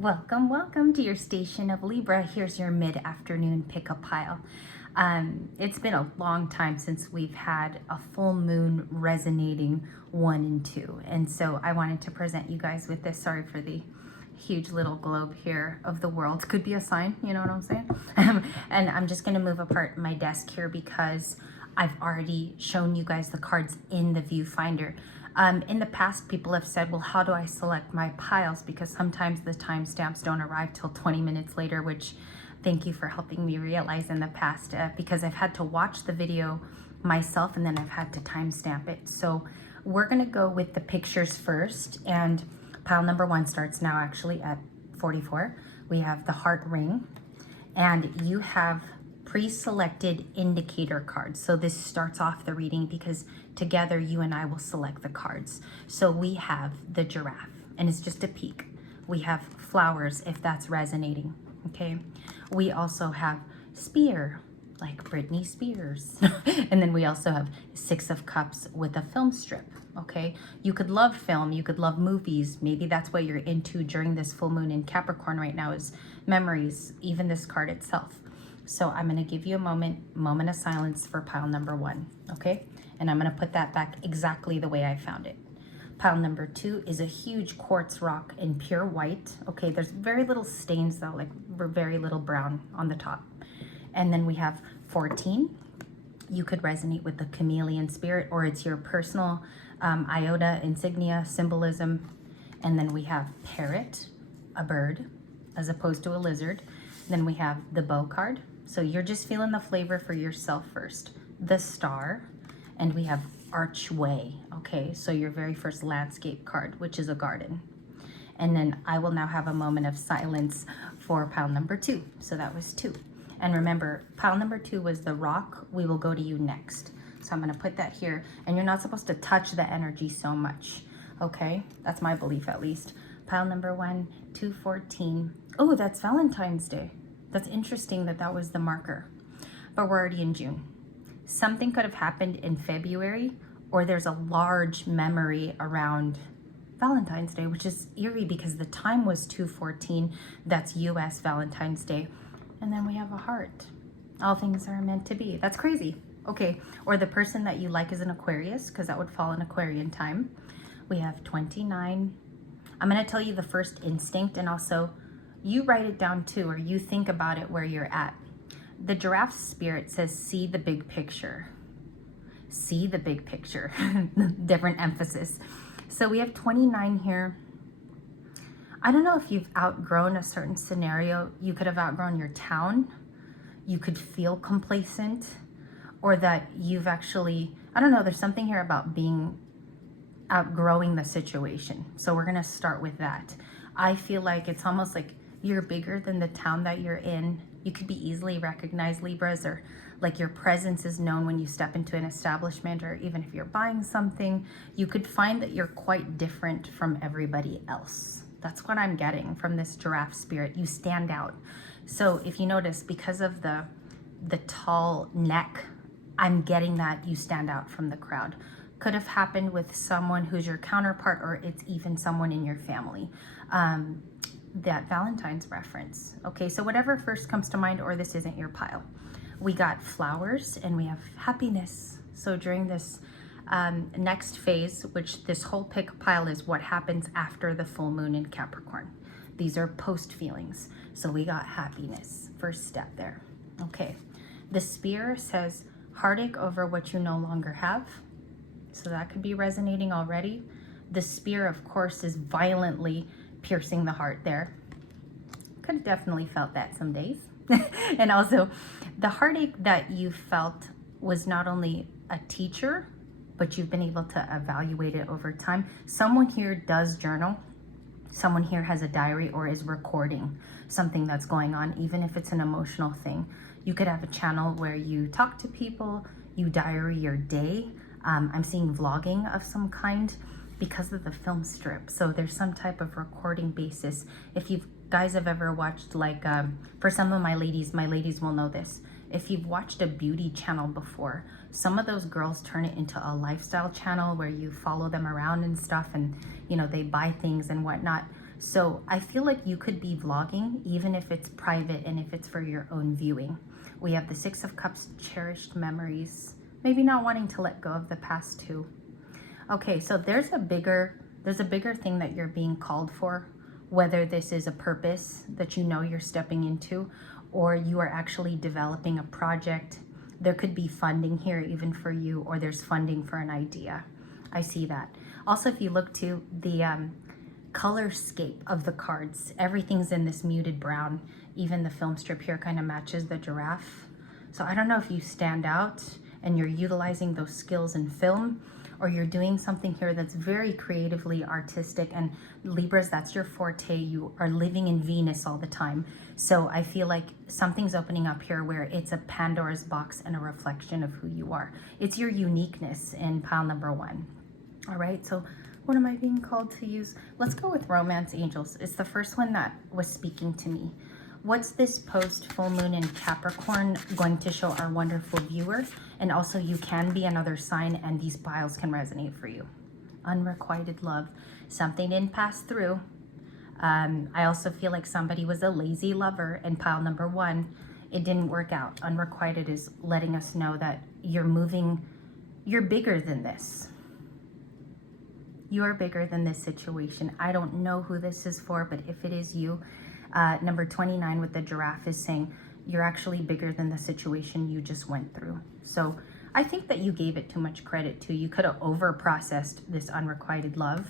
Welcome to your station of Libra. Here's your mid-afternoon pickup pile. It's been a long time since we've had a full moon resonating 1 and 2. And so I wanted to present you guys with this. Sorry for the huge little globe here of the world. Could be a sign, you know what I'm saying? And I'm just going to move apart my desk here because I've already shown you guys the cards in the viewfinder. In the past, people have said, well, how do I select my piles? Because sometimes the timestamps don't arrive till 20 minutes later, which thank you for helping me realize in the past, because I've had to watch the video myself and then I've had to timestamp it. So we're going to go with the pictures first, and pile number 1 starts now actually at 44. We have the heart ring, and you have pre-selected indicator cards. So this starts off the reading because together you and I will select the cards. So we have the giraffe, and it's just a peek. We have flowers, if that's resonating, okay? We also have spear, like Britney Spears. And then we also have 6 of cups with a film strip, okay? You could love film, you could love movies. Maybe that's what you're into during this full moon in Capricorn right now, is memories, even this card itself. So I'm going to give you a moment of silence for pile number 1, okay? And I'm going to put that back exactly the way I found it. Pile number 2 is a huge quartz rock in pure white. Okay, there's very little stains though, like very little brown on the top. And then we have 14. You could resonate with the chameleon spirit, or it's your personal iota, insignia, symbolism. And then we have parrot, a bird, as opposed to a lizard. Then we have the bow card. So you're just feeling the flavor for yourself first. The star, and we have archway. Okay, so your very first landscape card, which is a garden. And then I will now have a moment of silence for pile number 2. So that was 2. And remember, pile number 2 was the rock. We will go to you next. So I'm going to put that here, and you're not supposed to touch the energy so much. Okay, that's my belief at least. Pile number 1, 214. Oh, that's Valentine's Day. That's interesting that that was the marker, but we're already in June. Something could have happened in February, or there's a large memory around Valentine's Day, which is eerie because the time was 2:14. That's US Valentine's Day. And then we have a heart. All things are meant to be. That's crazy. Okay, or the person that you like is an Aquarius, because that would fall in Aquarian time. We have 29. I'm going to tell you the first instinct, and also you write it down too, or you think about it where you're at. The giraffe spirit says, see the big picture. See the big picture. Different emphasis. So we have 29 here. I don't know if you've outgrown a certain scenario. You could have outgrown your town. You could feel complacent, or that you've actually, I don't know, there's something here about being outgrowing the situation. So we're going to start with that. I feel like it's almost like you're bigger than the town that you're in. You could be easily recognized, Libras, or like your presence is known when you step into an establishment, or even if you're buying something, you could find that you're quite different from everybody else. That's what I'm getting from this giraffe spirit. You stand out. So if you notice, because of the tall neck, I'm getting that you stand out from the crowd. Could have happened with someone who's your counterpart, or it's even someone in your family. That Valentine's reference. Okay, so whatever first comes to mind, or this isn't your pile. We got flowers, and we have happiness. So during this next phase, which this whole pick pile is what happens after the full moon in Capricorn. These are post feelings. So we got happiness, first step there. Okay, the spear says heartache over what you no longer have. So that could be resonating already. The spear, of course, is violently piercing the heart there. Could have definitely felt that some days. And also, the heartache that you felt was not only a teacher, but you've been able to evaluate it over time. Someone here does journal. Someone here has a diary or is recording something that's going on, even if it's an emotional thing. You could have a channel where you talk to people, you diary your day. I'm seeing vlogging of some kind because of the film strip. So there's some type of recording basis. If you guys have ever watched, like, for some of my ladies will know this. If you've watched a beauty channel before, some of those girls turn it into a lifestyle channel where you follow them around and stuff, and you know, they buy things and whatnot. So I feel like you could be vlogging, even if it's private and if it's for your own viewing. We have the Six of Cups, cherished memories, maybe not wanting to let go of the past too. Okay, so there's a bigger thing that you're being called for, whether this is a purpose that you know you're stepping into, or you are actually developing a project. There could be funding here even for you, or there's funding for an idea. I see that. Also, if you look to the color scape of the cards, everything's in this muted brown. Even the film strip here kind of matches the giraffe. So I don't know if you stand out and you're utilizing those skills in film, or you're doing something here that's very creatively artistic. And Libras, that's your forte. You are living in Venus all the time. So I feel like something's opening up here where it's a Pandora's box and a reflection of who you are. It's your uniqueness in pile number 1. All right, so what am I being called to use? Let's go with Romance Angels. It's the first one that was speaking to me. What's this post full moon in Capricorn going to show our wonderful viewer? And also, you can be another sign and these piles can resonate for you. Unrequited love. Something didn't pass through. I also feel like somebody was a lazy lover in pile number 1. It didn't work out. Unrequited is letting us know that you're moving, you're bigger than this. You're bigger than this situation. I don't know who this is for, but if it is you, number 29 with the giraffe is saying you're actually bigger than the situation you just went through. So I think that you gave it too much credit to. You could have over processed this unrequited love.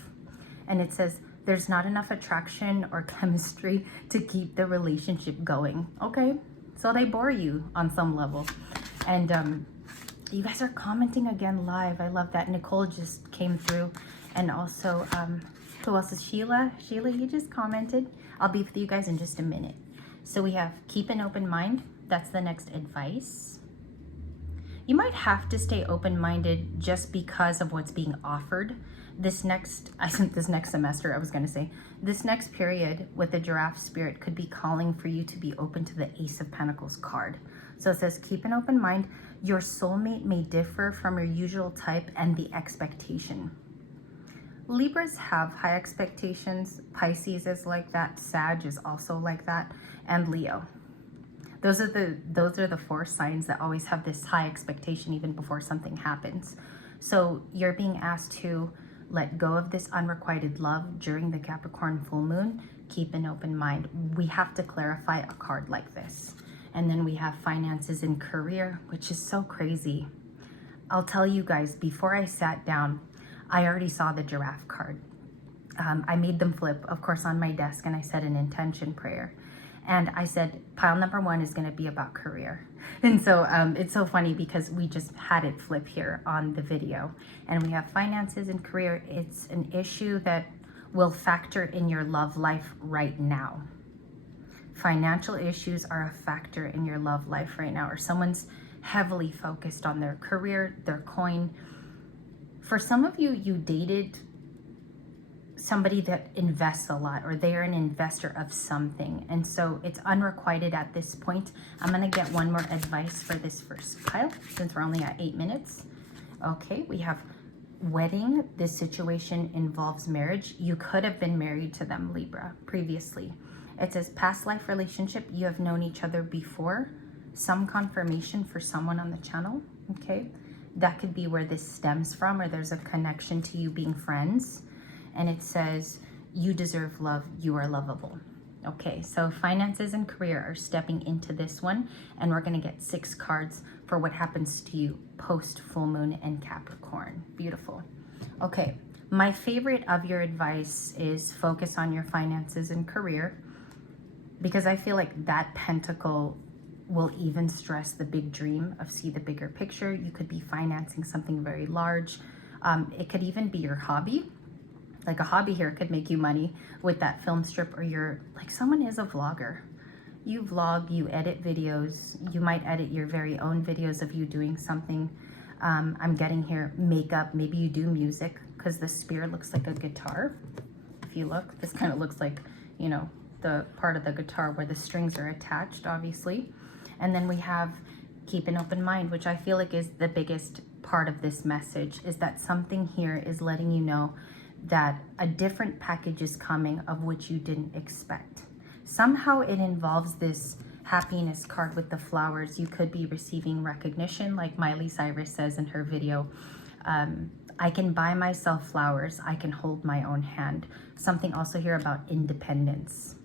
And it says there's not enough attraction or chemistry to keep the relationship going. Okay, so they bore you on some level. And you guys are commenting again live. I love that. Nicole just came through. And also, who else is Sheila? Sheila, you just commented. I'll be with you guys in just a minute. So we have keep an open mind. That's the next advice. You might have to stay open-minded just because of what's being offered. This next semester, I was going to say, this next period with the giraffe spirit could be calling for you to be open to the Ace of Pentacles card. So it says, keep an open mind. Your soulmate may differ from your usual type and the expectation. Libras have high expectations. Pisces is like that. Sag is also like that. And Leo. Those are the 4 signs that always have this high expectation even before something happens. So you're being asked to let go of this unrequited love during the Capricorn full moon. Keep an open mind. We have to clarify a card like this. And then we have finances and career, which is so crazy. I'll tell you guys, before I sat down, I already saw the giraffe card. I made them flip, of course, on my desk, and I said an intention prayer. And I said, pile number 1 is going to be about career. And so it's so funny because we just had it flip here on the video. And we have finances and career. It's an issue that will factor in your love life right now. Financial issues are a factor in your love life right now, or someone's heavily focused on their career, their coin. For some of you, you dated somebody that invests a lot, or they're an investor of something. And so it's unrequited at this point. I'm going to get one more advice for this first pile since we're only at 8 minutes. Okay, we have wedding. This situation involves marriage. You could have been married to them, Libra, previously. It says past life relationship. You have known each other before. Some confirmation for someone on the channel. Okay. That could be where this stems from, or there's a connection to you being friends. And it says, you deserve love, you are lovable. Okay, so finances and career are stepping into this one, and we're gonna get 6 cards for what happens to you post full moon and Capricorn. Beautiful. Okay, my favorite of your advice is focus on your finances and career, because I feel like that pentacle will even stress the big dream of see the bigger picture. You could be financing something very large. It could even be your hobby. Like a hobby here could make you money with that film strip, or you're like someone is a vlogger. You vlog, you edit videos. You might edit your very own videos of you doing something. I'm getting here makeup. Maybe you do music, because the spear looks like a guitar. If you look, this kind of looks like, you know, the part of the guitar where the strings are attached, obviously. And then we have keep an open mind, which I feel like is the biggest part of this message, is that something here is letting you know that a different package is coming of which you didn't expect. Somehow it involves this happiness card with the flowers. You could be receiving recognition, like Miley Cyrus says in her video. I can buy myself flowers. I can hold my own hand. Something also here about independence.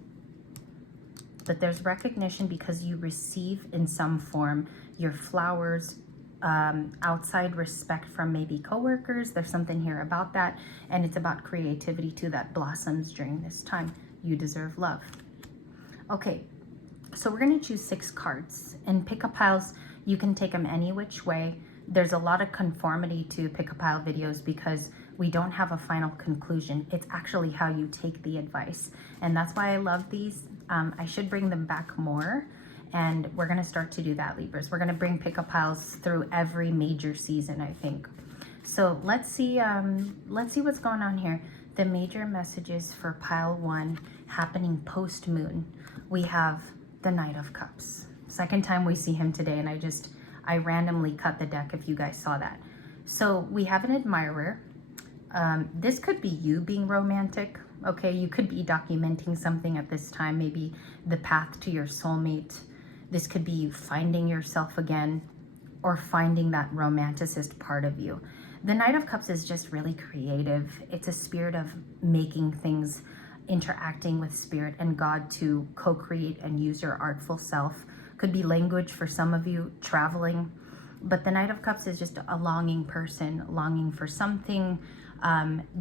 But there's recognition because you receive in some form your flowers, outside respect from maybe coworkers. There's something here about that. And it's about creativity too that blossoms during this time. You deserve love. Okay, so we're going to choose 6 cards. And pick-up piles, you can take them any which way. There's a lot of conformity to pick-up pile videos because we don't have a final conclusion. It's actually how you take the advice. And that's why I love these. I should bring them back more. And we're going to start to do that, Libras. We're going to bring pick-up piles through every major season, I think. So let's see what's going on here. The major messages for pile 1 happening post-moon. We have the Knight of Cups. Second time we see him today, and I randomly cut the deck if you guys saw that. So we have an admirer. This could be you being romantic. Okay, you could be documenting something at this time, maybe the path to your soulmate. This could be you finding yourself again or finding that romanticist part of you. The Knight of Cups is just really creative. It's a spirit of making things, interacting with spirit and God to co-create and use your artful self. Could be language for some of you, traveling. But the Knight of Cups is just a longing person, longing for something,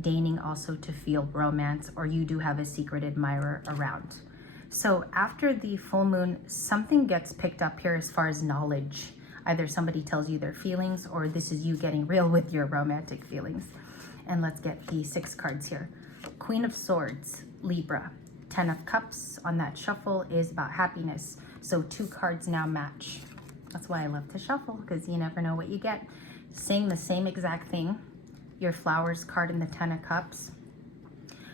deigning also to feel romance, or you do have a secret admirer around. So after the full moon, something gets picked up here as far as knowledge. Either somebody tells you their feelings, or this is you getting real with your romantic feelings. And let's get the 6 cards here. Queen of Swords, Libra. 10 of Cups on that shuffle is about happiness. So 2 cards now match. That's why I love to shuffle, because you never know what you get. Saying the same exact thing. Your flowers card in the 10 of Cups.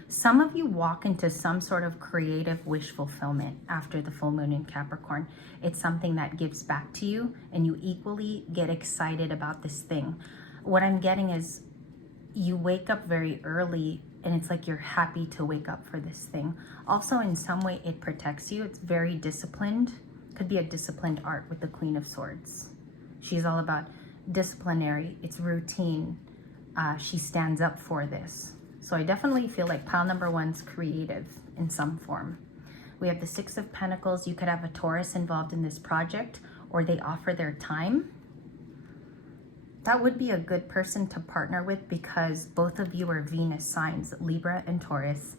Some of you walk into some sort of creative wish fulfillment after the full moon in Capricorn. It's something that gives back to you, and you equally get excited about this thing. What I'm getting is you wake up very early, and it's like you're happy to wake up for this thing. Also, in some way, it protects you. It's very disciplined. Could be a disciplined art with the Queen of Swords. She's all about disciplinary. It's routine. She stands up for this. So I definitely feel like pile number 1's creative in some form. We have the 6 of Pentacles. You could have a Taurus involved in this project, or they offer their time. That would be a good person to partner with because both of you are Venus signs. Libra and Taurus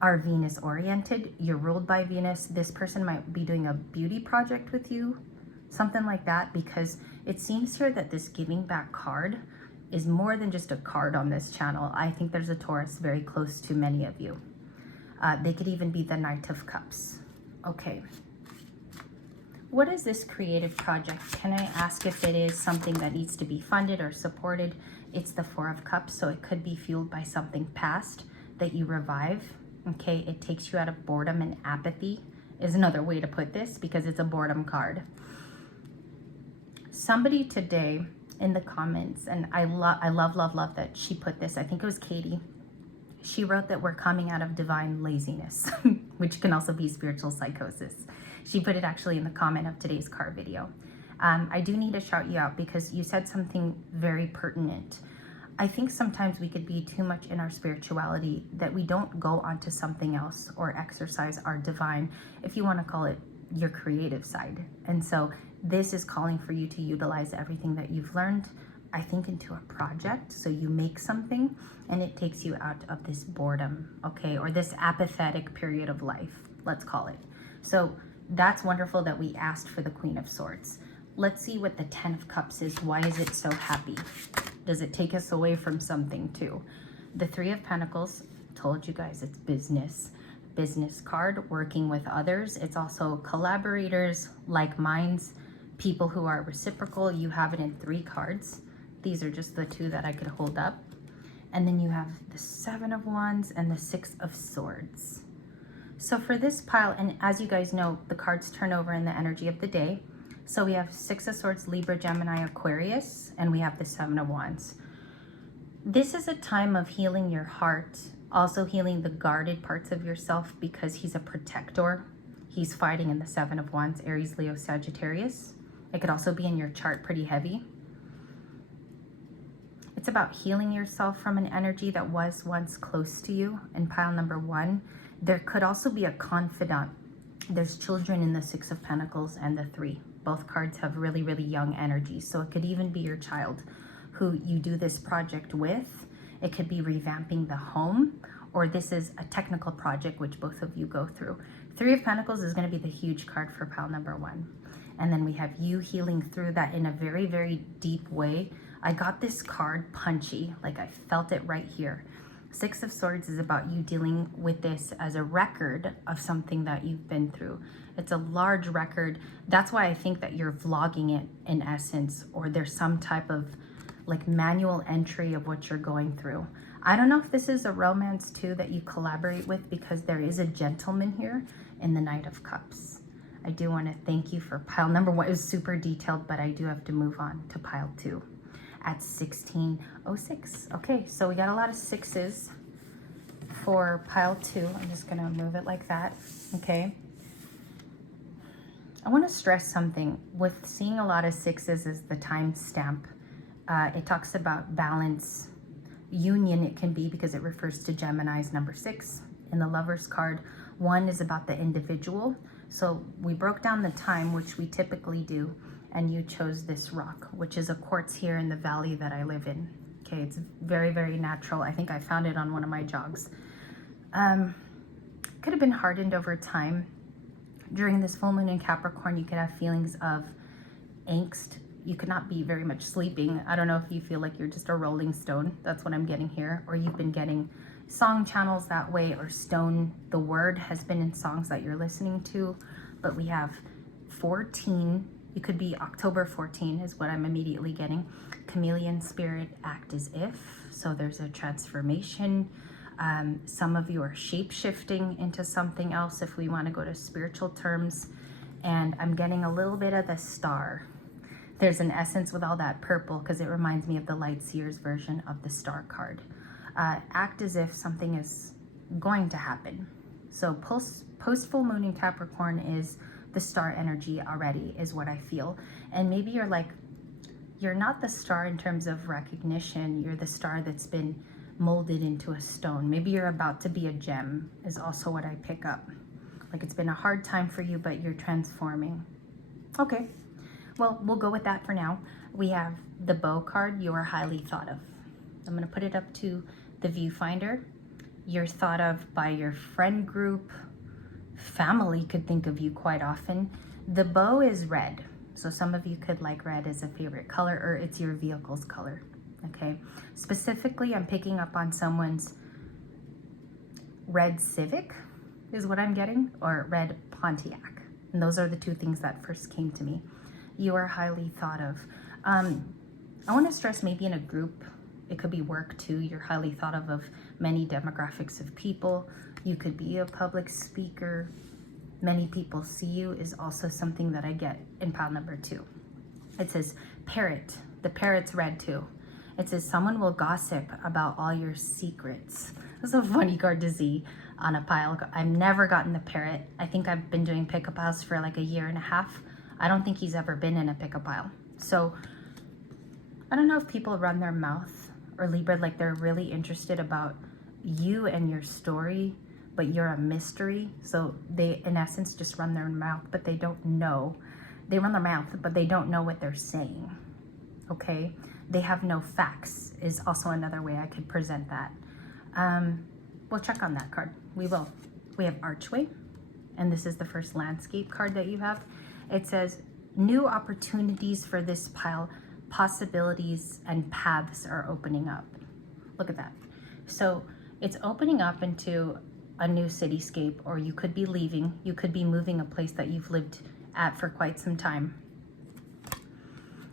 are Venus oriented. You're ruled by Venus. This person might be doing a beauty project with you, something like that, because it seems here that this giving back card is more than just a card on this channel. I think there's a Taurus very close to many of you. They could even be the Knight of Cups. Okay. What is this creative project? Can I ask if it is something that needs to be funded or supported? It's the 4 of Cups, so it could be fueled by something past that you revive. Okay, it takes you out of boredom and apathy is another way to put this because it's a boredom card. Somebody today in the comments, and I love that she put this, I think it was Katie. She wrote that we're coming out of divine laziness, which can also be spiritual psychosis. She put it actually in the comment of today's card video. I do need to shout you out because you said something very pertinent. I think sometimes we could be too much in our spirituality that we don't go onto something else or exercise our divine, if you want to call it your creative side. And so this is calling for you to utilize everything that you've learned, I think, into a project. So you make something and it takes you out of this boredom, okay, or this apathetic period of life, let's call it. So that's wonderful that we asked for the Queen of Swords. Let's see what the 10 of Cups is. Why is it so happy? Does it take us away from something too? The 3 of Pentacles, told you guys it's business. Business card, working with others. It's also collaborators, like minds, people who are reciprocal. You have it in 3 cards. These are just the 2 that I could hold up. And then you have the 7 of Wands and the 6 of Swords. So for this pile, and as you guys know, the cards turn over in the energy of the day. So we have 6 of Swords, Libra, Gemini, Aquarius, and we have the 7 of Wands. This is a time of healing your heart, also healing the guarded parts of yourself, because he's a protector. He's fighting in the Seven of Wands, Aries, Leo, Sagittarius. It could also be in your chart pretty heavy. It's about healing yourself from an energy that was once close to you in pile number 1. There could also be a confidant. There's children in the Six of Pentacles and the 3. Both cards have really, really young energy. So it could even be your child who you do this project with. It could be revamping the home, or this is a technical project which both of you go through. 3 of Pentacles is going to be the huge card for pile number 1. And then we have you healing through that in a very, very deep way. I got this card punchy, like I felt it right here. 6 of Swords is about you dealing with this as a record of something that you've been through. It's a large record. That's why I think that you're vlogging it in essence, or there's some type of like manual entry of what you're going through. I don't know if this is a romance too that you collaborate with, because there is a gentleman here in the Knight of Cups. I do want to thank you for pile number 1. It was super detailed, but I do have to move on to pile 2 at 1606. Okay, so we got a lot of 6s for pile 2. I'm just going to move it like that. Okay. I want to stress something. With seeing a lot of 6s as the time stamp, it talks about balance, union. It can be because it refers to Gemini's number 6 in the Lover's card. 1 is about the individual. So we broke down the time, which we typically do, and you chose this rock, which is a quartz here in the valley that I live in. Okay, it's very, very natural. I think I found it on one of my jogs. Could have been hardened over time. During this full moon in Capricorn, you could have feelings of angst. You could not be very much sleeping. I don't know if you feel like you're just a rolling stone. That's what I'm getting here. Or you've been getting song channels that way, or stone. The word has been in songs that you're listening to. But we have 14. You could be October 14 is what I'm immediately getting. Chameleon spirit, act as if. So there's a transformation. Some of you are shape-shifting into something else if we want to go to spiritual terms. And I'm getting a little bit of the star. There's an essence with all that purple because it reminds me of the Light Seers version of the star card. Act as if something is going to happen. So post full moon in Capricorn is the star energy already, is what I feel. And maybe you're like, you're not the star in terms of recognition. You're the star that's been molded into a stone. Maybe you're about to be a gem is also what I pick up. Like it's been a hard time for you, but you're transforming. Okay. Well, we'll go with that for now. We have the Bow card. You are highly thought of. I'm going to put it up to the viewfinder. You're thought of by your friend group. Family could think of you quite often. The bow is red. So some of you could like red as a favorite color, or it's your vehicle's color. Okay. Specifically, I'm picking up on someone's red Civic is what I'm getting, or red Pontiac. And those are the two things that first came to me. You are highly thought of. I want to stress maybe in a group, it could be work too. You're highly thought of many demographics of people. You could be a public speaker. Many people see you is also something that I get in pile number 2. It says parrot. The parrot's red too. It says someone will gossip about all your secrets. That's a funny card to see on a pile. I've never gotten the parrot. I think I've been doing pickup piles for like a year and a half. I don't think he's ever been in a pickup pile. So I don't know if people run their mouth, or Libra, like they're really interested about you and your story, but you're a mystery. So they, in essence, just run their mouth, but they don't know. They run their mouth, but they don't know what they're saying. Okay? They have no facts is also another way I could present that. We'll check on that card. We will. We have Archway, and this is the first landscape card that you have. It says, new opportunities for this pile, possibilities and paths are opening up. Look at that. So it's opening up into a new cityscape, or you could be leaving. You could be moving a place that you've lived at for quite some time.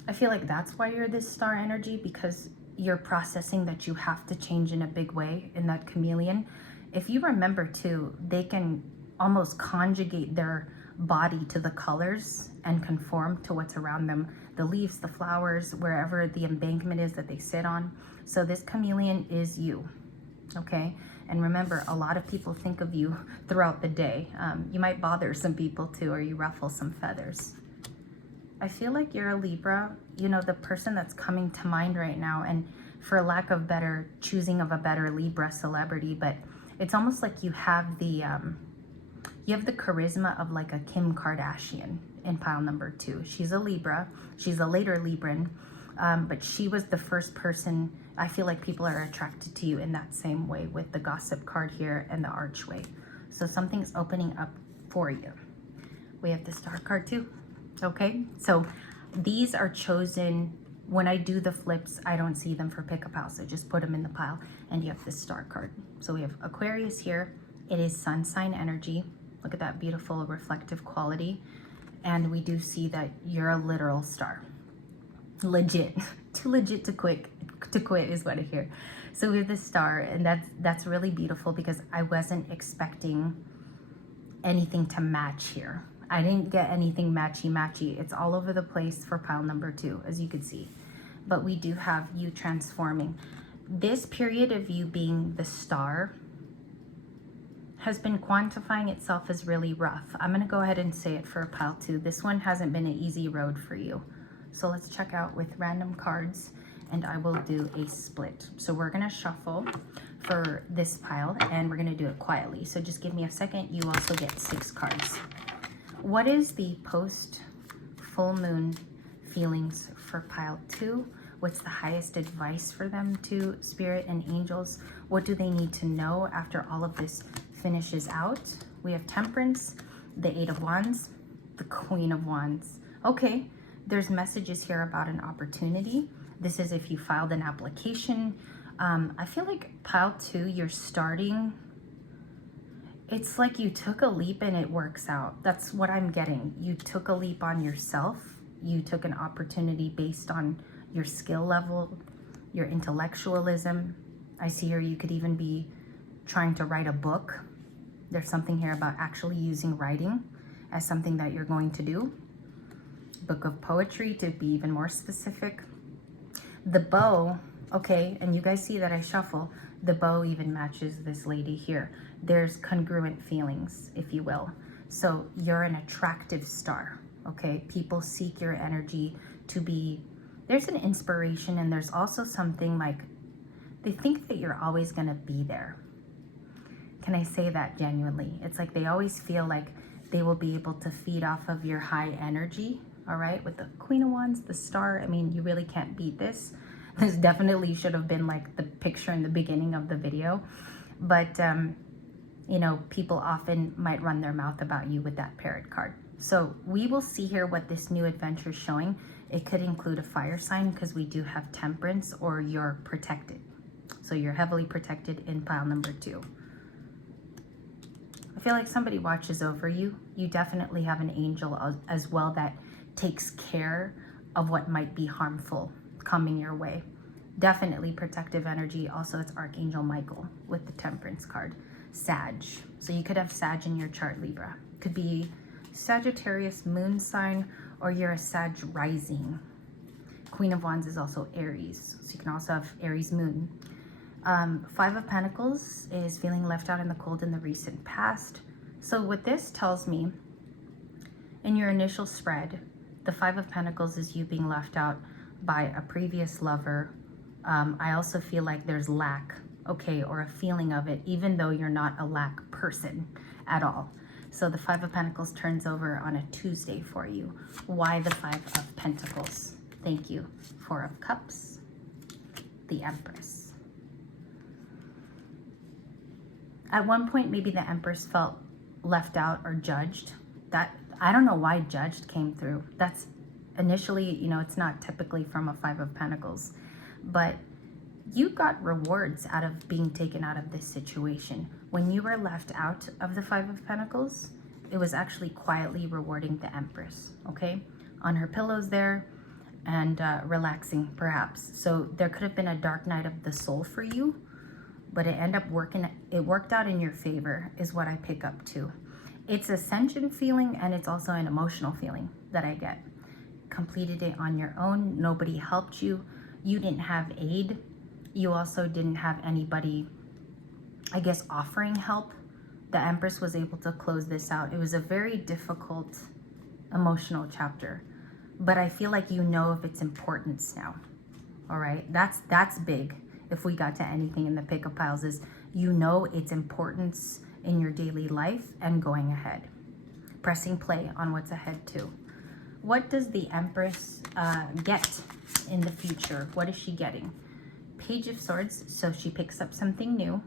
I feel like that's why you're this star energy, because you're processing that you have to change in a big way in that chameleon. If you remember too, they can almost conjugate their body to the colors and conform to what's around them, the leaves, the flowers, wherever the embankment is that they sit on. So this chameleon is you, okay? And remember, a lot of people think of you throughout the day. You might bother some people too, or you ruffle some feathers. I feel like you're a Libra, you know, the person that's coming to mind right now, and for lack of better, choosing of a better Libra celebrity, but it's almost like you have the charisma of like a Kim Kardashian in pile number 2. She's a Libra, she's a later Libran, but she was the first person. I feel like people are attracted to you in that same way with the gossip card here and the archway. So something's opening up for you. We have the star card too. Okay, so these are chosen. When I do the flips, I don't see them for pick a pile, so just put them in the pile. And you have the star card. So we have Aquarius here. It is sun sign energy. Look at that beautiful reflective quality. And we do see that you're a literal star. Legit. Too legit to quit is what I hear. So we have the star, and that's really beautiful because I wasn't expecting anything to match here. I didn't get anything matchy. It's all over the place for pile number 2, as you can see. But we do have you transforming. This period of you being the star has been quantifying itself as really rough. I'm gonna go ahead and say it for pile 2. This one hasn't been an easy road for you. So let's check out with random cards, and I will do a split. So we're gonna shuffle for this pile, and we're gonna do it quietly. So just give me a second. You also get 6 cards. What is the post full moon feelings for pile 2? What's the highest advice for them to spirit and angels? What do they need to know after all of this finishes out? We have Temperance, the 8 of Wands, the Queen of Wands. Okay, there's messages here about an opportunity. This is if you filed an application. I feel like pile 2, you're starting. It's like you took a leap and it works out. That's what I'm getting. You took a leap on yourself. You took an opportunity based on your skill level, your intellectualism. I see here you could even be trying to write a book. There's something here about actually using writing as something that you're going to do. Book of poetry, to be even more specific. The bow, okay, and you guys see that I shuffle. The bow even matches this lady here. There's congruent feelings, if you will. So you're an attractive star, okay? People seek your energy to be, there's an inspiration, and there's also something like, they think that you're always gonna be there. Can I say that genuinely? It's like they always feel like they will be able to feed off of your high energy, all right? With the Queen of Wands, the star, I mean, you really can't beat this. This definitely should have been like the picture in the beginning of the video. But, you know, people often might run their mouth about you with that parrot card. So we will see here what this new adventure is showing. It could include a fire sign because we do have Temperance, or you're protected. So you're heavily protected in pile number 2. I feel like somebody watches over you. You definitely have an angel as well that takes care of what might be harmful coming your way. Definitely protective energy. Also, it's Archangel Michael with the Temperance card. Sag. So you could have Sag in your chart, Libra. Could be Sagittarius moon sign, or you're a Sag rising. Queen of Wands is also Aries. So you can also have Aries moon. 5 of Pentacles is feeling left out in the cold in the recent past. So what this tells me, in your initial spread, the 5 of Pentacles is you being left out by a previous lover. I also feel like there's lack, okay, or a feeling of it, even though you're not a lack person at all. So the 5 of Pentacles turns over on a Tuesday for you. Why the 5 of Pentacles? Thank you. 4 of Cups, the Empress. At one point, maybe the Empress felt left out or judged. That, I don't know why judged came through. That's initially, you know, it's not typically from a 5 of Pentacles, but you got rewards out of being taken out of this situation. When you were left out of the 5 of Pentacles, it was actually quietly rewarding the Empress, okay? On her pillows there, and relaxing perhaps. So there could have been a dark night of the soul for you, but it worked out in your favor is what I pick up too. It's a sentient feeling, and it's also an emotional feeling that I get. Completed it on your own. Nobody helped you. You didn't have aid. You also didn't have anybody, I guess, offering help. The Empress was able to close this out. It was a very difficult emotional chapter, but I feel like you know of its importance now. All right, that's big. If we got to anything in the pick-up piles, is you know its importance in your daily life and going ahead. Pressing play on what's ahead too. What does the Empress get in the future? What is she getting? Page of Swords, so she picks up something new.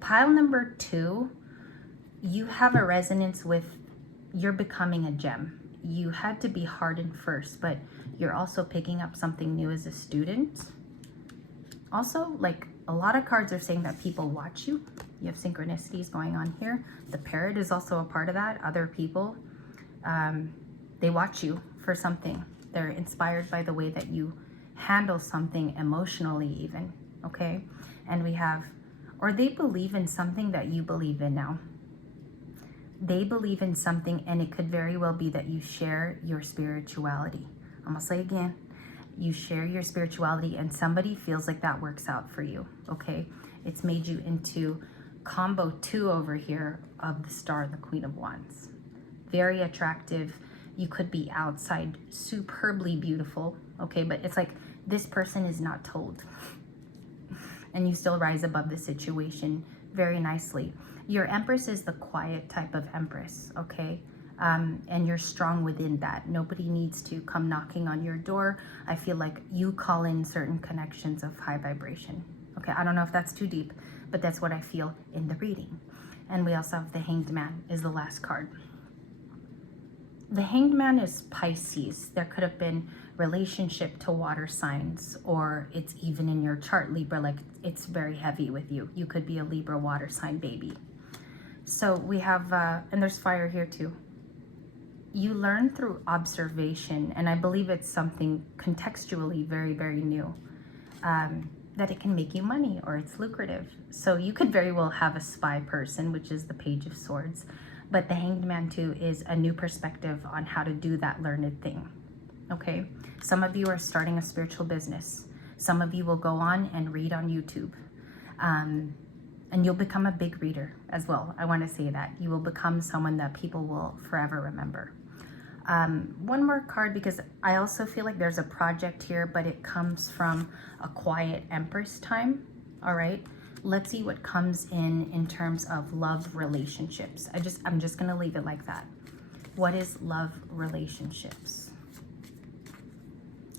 Pile number 2, you have a resonance with you're becoming a gem. You had to be hardened first, but you're also picking up something new as a student. Also, like, a lot of cards are saying that people watch you. You have synchronicities going on here. The Parrot is also a part of that. Other people, they watch you for something. They're inspired by the way that you handle something emotionally even, okay? And we have, or they believe in something that you believe in now. They believe in something, and it could very well be that you share your spirituality. I'm gonna say again, you share your spirituality, and somebody feels like that works out for you, okay? It's made you into combo 2 over here of the Star, the Queen of Wands. Very attractive. You could be outside superbly beautiful, okay? But it's like this person is not told. And you still rise above the situation very nicely. Your Empress is the quiet type of Empress, okay? And you're strong within that. Nobody needs to come knocking on your door. I feel like you call in certain connections of high vibration. Okay, I don't know if that's too deep, but that's what I feel in the reading. And we also have the Hanged Man is the last card. The Hanged Man is Pisces. There could have been relationship to water signs, or it's even in your chart, Libra, like it's very heavy with you. You could be a Libra water sign baby. So we have, and there's fire here too. You learn through observation, and I believe it's something contextually very, very new, that it can make you money or it's lucrative. So you could very well have a spy person, which is the Page of Swords, but the Hanged Man too is a new perspective on how to do that learned thing, okay? Some of you are starting a spiritual business. Some of you will go on and read on YouTube. And you'll become a big reader as well. I want to say that. You will become someone that people will forever remember. One more card, because I also feel like there's a project here, but it comes from a quiet Empress time. All right. Let's see what comes in terms of love relationships. I'm just going to leave it like that. What is love relationships?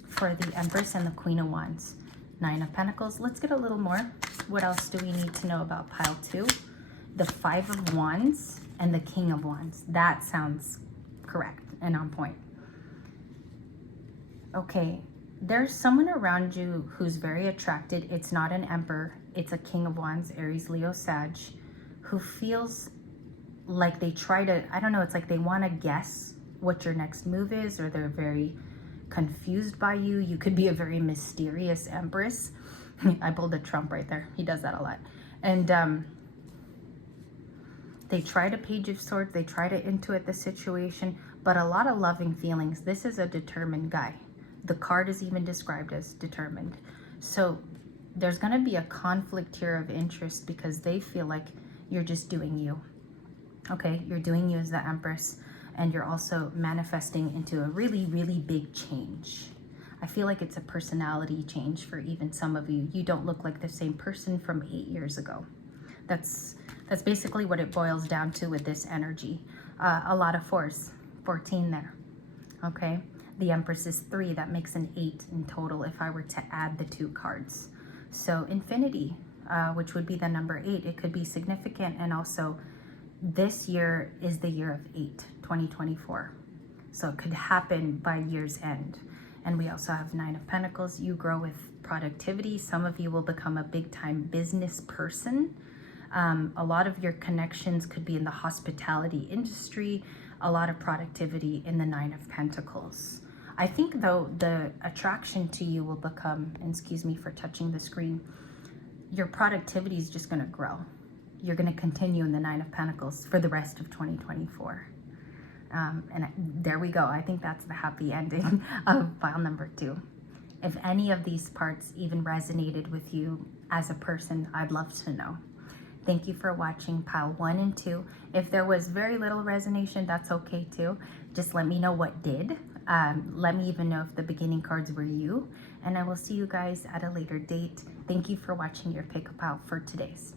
For the Empress and the Queen of Wands. 9 of Pentacles. Let's get a little more. What else do we need to know about pile 2? The 5 of Wands and the King of Wands. That sounds correct and on point. Okay, there's someone around you who's very attracted. It's not an Emperor. It's a King of Wands, Aries, Leo, Sag, who feels like they try to, I don't know, it's like they want to guess what your next move is, or they're very confused by you. You could be a very mysterious Empress. I pulled a Trump right there. He does that a lot. And they try to Page of Swords. They try to intuit the situation, but a lot of loving feelings. This is a determined guy. The card is even described as determined. So there's going to be a conflict here of interest, because they feel like you're just doing you. Okay, you're doing you as the Empress, and you're also manifesting into a really, really big change. I feel like it's a personality change for even some of you. You don't look like the same person from 8 years ago. That's basically what it boils down to with this energy. A lot of 4s, 14 there, okay? The Empress is 3, that makes an 8 in total if I were to add the 2 cards. So infinity, which would be the number 8, it could be significant, and also this year is the year of 8, 2024. So it could happen by year's end. And we also have 9 of Pentacles. You grow with productivity. Some of you will become a big time business person. A lot of your connections could be in the hospitality industry. A lot of productivity in the 9 of Pentacles. I think though the attraction to you will become, and excuse me for touching the screen, your productivity is just going to grow. you're going to continue in the Nine of Pentacles for the rest of 2024. And there we go. I think that's the happy ending of pile number 2. If any of these parts even resonated with you as a person, I'd love to know. Thank you for watching pile 1 and 2. If there was very little resonation, that's okay too. Just let me know what did. Let me even know if the beginning cards were you. And I will see you guys at a later date. Thank you for watching your pick a pile for today's.